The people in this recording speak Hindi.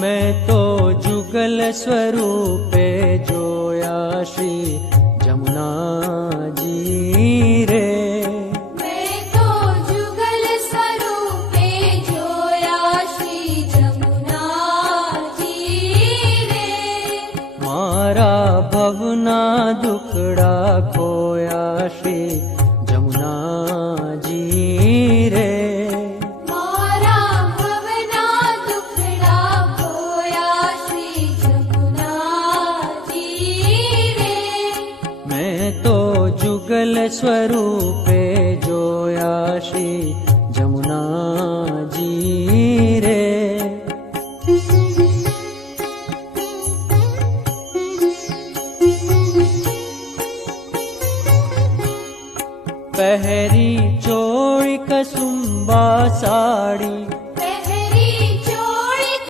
मैं तो जुगल स्वरूपे जोया श्री जमुना जी रे। मैं तो जुगल स्वरूपे जोया श्री जमुना जी रे। मारा भवना दुखड़ा खोया श्री जमुना जी रे। मारा भवना दुखड़ा खोया श्री जमुना जी रे। मैं तो जुगल स्वरूपे जोया श्री जमुना जी रे। पहरी चोड़ी कसुम्बा साड़ी